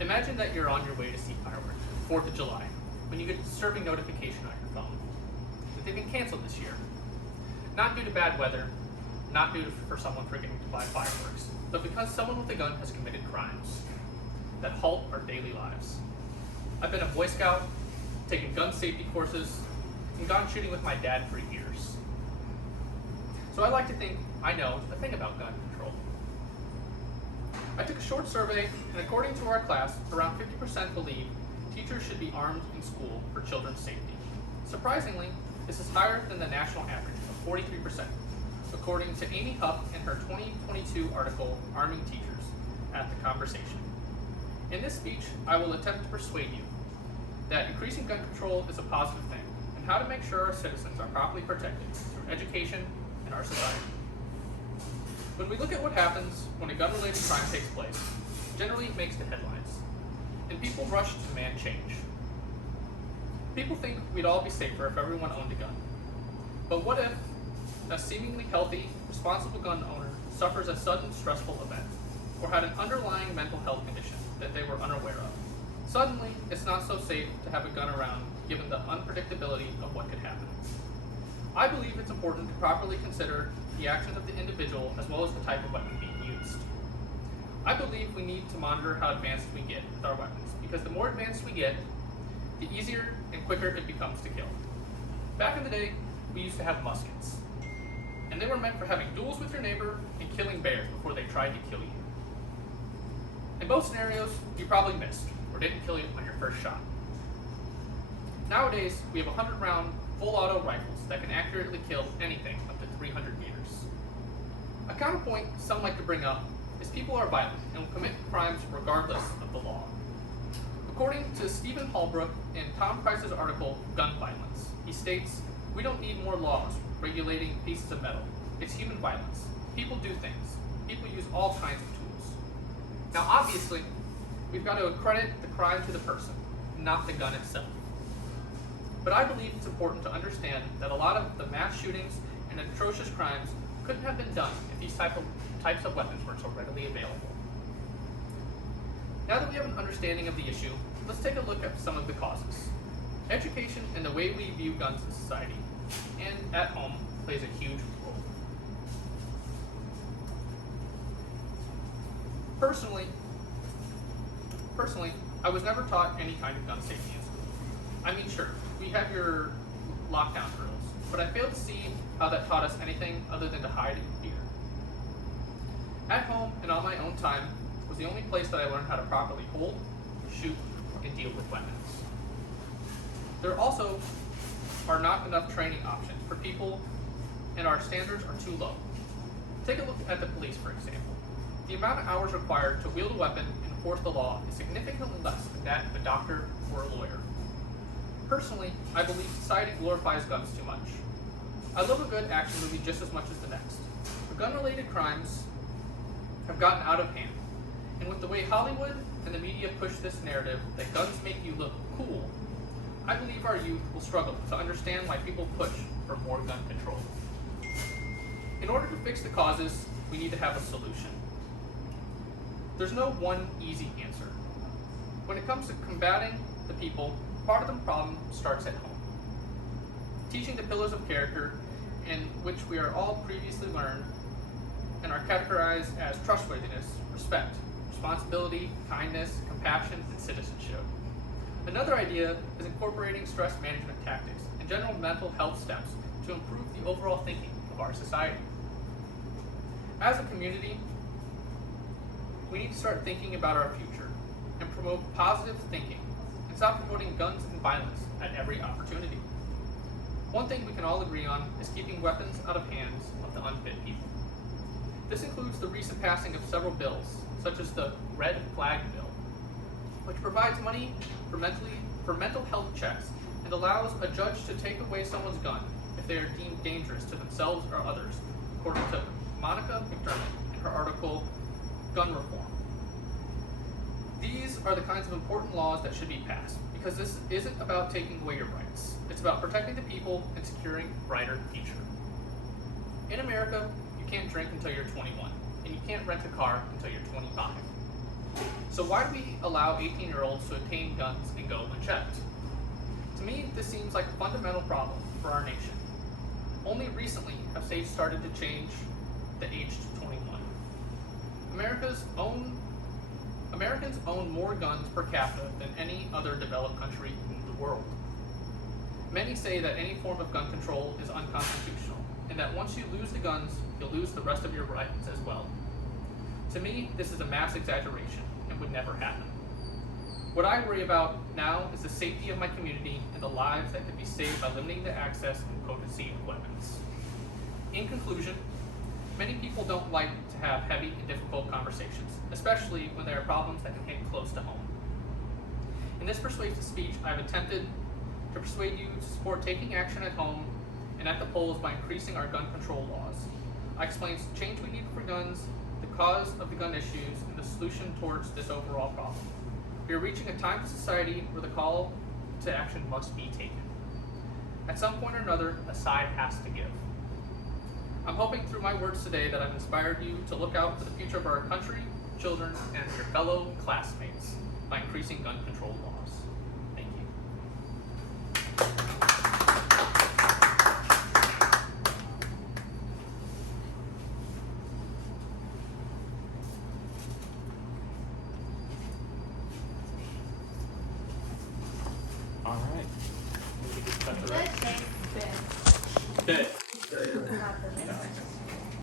Imagine that you're on your way to see fireworks, 4th of July, when you get a disturbing notification on your phone that they've been canceled this year. Not due to bad weather, not due for someone forgetting to buy fireworks, but because someone with a gun has committed crimes that halt our daily lives. I've been a Boy Scout, taken gun safety courses, and gone shooting with my dad for years. So I like to think I know a thing about gun control. I took a short survey, and according to our class, around 50% believe teachers should be armed in school for children's safety. Surprisingly, this is higher than the national average of 43%, according to Amy Huff in her 2022 article, Arming Teachers, at The Conversation. In this speech, I will attempt to persuade you that increasing gun control is a positive thing, and how to make sure our citizens are properly protected through education in our society. When we look at what happens when a gun-related crime takes place, generally it makes the headlines, and people rush to demand change. People think we'd all be safer if everyone owned a gun. But what if a seemingly healthy, responsible gun owner suffers a sudden stressful event, or had an underlying mental health condition that they were unaware of? Suddenly, it's not so safe to have a gun around given the unpredictability of what could happen. I believe it's important to properly consider the actions of the individual as well as the type of weapon being used. I believe we need to monitor how advanced we get with our weapons, because the more advanced we get, the easier and quicker it becomes to kill. Back in the day, we used to have muskets, and they were meant for having duels with your neighbor and killing bears before they tried to kill you. In both scenarios, you probably missed or didn't kill you on your first shot. Nowadays, we have 100-round full auto rifles that can accurately kill anything up to 300 meters. A counterpoint some like to bring up is people are violent and will commit crimes regardless of the law. According to Stephen Holbrook in Tom Price's article, Gun Violence, he states, "We don't need more laws regulating pieces of metal. It's human violence. People do things. People use all kinds of tools." Now obviously, we've got to accredit the crime to the person, not the gun itself. But I believe it's important to understand that a lot of the mass shootings and atrocious crimes couldn't have been done if these types of weapons weren't so readily available. Now that we have an understanding of the issue, let's take a look at some of the causes. Education and the way we view guns in society and at home plays a huge role. Personally, I was never taught any kind of gun safety in school. I mean, sure, we have your lockdown drills, but I failed to see how that taught us anything other than to hide in fear. At home and on my own time was the only place that I learned how to properly hold, shoot, and deal with weapons. There also are not enough training options for people, and our standards are too low. Take a look at the police, for example. The amount of hours required to wield a weapon and enforce the law is significantly less than that of a doctor or a lawyer. Personally, I believe society glorifies guns too much. I love a good action movie just as much as the next. But gun-related crimes have gotten out of hand, and with the way Hollywood and the media push this narrative that guns make you look cool, I believe our youth will struggle to understand why people push for more gun control. In order to fix the causes, we need to have a solution. There's no one easy answer. When it comes to combating the people, part of the problem starts at home. Teaching the pillars of character, in which we are all previously learned and are categorized as trustworthiness, respect, responsibility, kindness, compassion, and citizenship. Another idea is incorporating stress management tactics and general mental health steps to improve the overall thinking of our society. As a community, we need to start thinking about our future and promote positive thinking and stop promoting guns and violence at every opportunity. One thing we can all agree on is keeping weapons out of hands of the unfit people. This includes the recent passing of several bills, such as the Red Flag Bill, which provides money for mental health checks and allows a judge to take away someone's gun if they are deemed dangerous to themselves or others, according to Monica McDermott in her article, Gun Reform. These are the kinds of important laws that should be passed, because this isn't about taking away your rights. It's about protecting the people and securing a brighter future. In America, you can't drink until you're 21, and you can't rent a car until you're 25. So why do we allow 18-year-olds to obtain guns and go unchecked? To me, this seems like a fundamental problem for our nation. Only recently have states started to change the age to 21. Americans own more guns per capita than any other developed country in the world. Many say that any form of gun control is unconstitutional, and that once you lose the guns, you'll lose the rest of your rights as well. To me, this is a mass exaggeration and would never happen. What I worry about now is the safety of my community and the lives that could be saved by limiting the access and potency of weapons. In conclusion, many people don't like to have heavy and difficult conversations, especially when there are problems that can hit close to home. In this persuasive speech, I've attempted to persuade you to support taking action at home and at the polls by increasing our gun control laws. I explained the change we need for guns, the cause of the gun issues, and the solution towards this overall problem. We are reaching a time in society where the call to action must be taken. At some point or another, a side has to give. I'm hoping through my words today that I've inspired you to look out for the future of our country, children, and your fellow classmates by increasing gun control laws. Thank you. All right. Good, thanks, Ben. Okay.